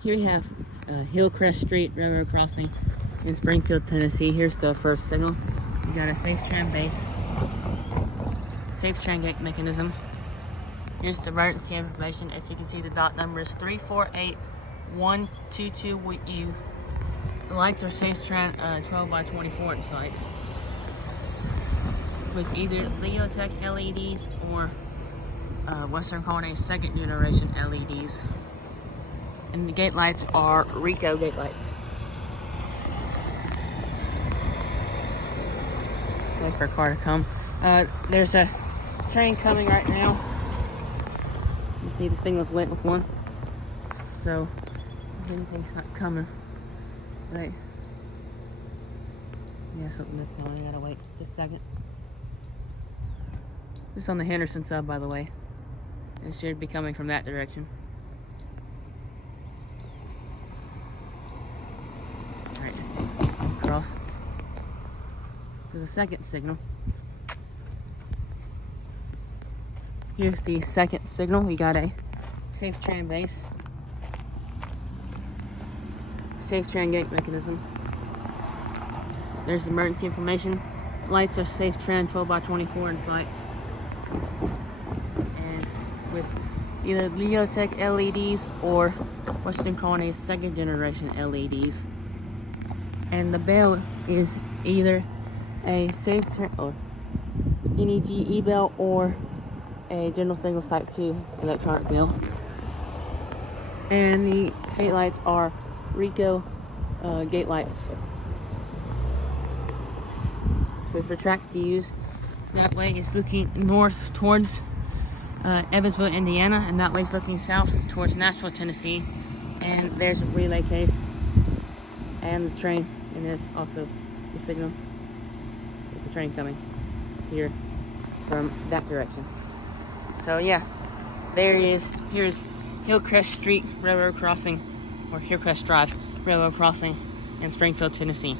Here we have Hillcrest Street Railroad Crossing in Springfield, Tennessee. Here's the first signal. We got a safe tran base, safe tran gate mechanism. Here's the emergency information. As you can see, the dot number is 348122U. The lights are safe tran 12 by 24 inch lights with either Leotech LEDs or Western Colonnade second generation LEDs. And the gate lights are Rico gate lights. Wait for a car to come. There's a train coming right now. You see this thing was lit with one. So if anything's not coming. Right. Yeah, something is coming. I gotta wait just a second. This is on the Henderson side, by the way. It should be coming from that direction. Alright, cross to the second signal. Here's the second signal. We got a safe tran base, safe tran gate mechanism. There's the emergency information. Lights are safe tran 12 by 24 inch lights. And with either Leotech LEDs or Western Colonnade second generation LEDs. And the bell is either a safe tran or NEG e-bell or a General Signals Type 2 electronic bell. And the gate lights are Rico gate lights with retract views. That way is looking north towards Evansville, Indiana, and that way is looking south towards Nashville, Tennessee. And there's a relay case and the train, and there's also the signal with the train coming here from that direction. So yeah, there he is. Here's Hillcrest Street Railroad Crossing, or Hillcrest Drive Railroad Crossing in Springfield, Tennessee.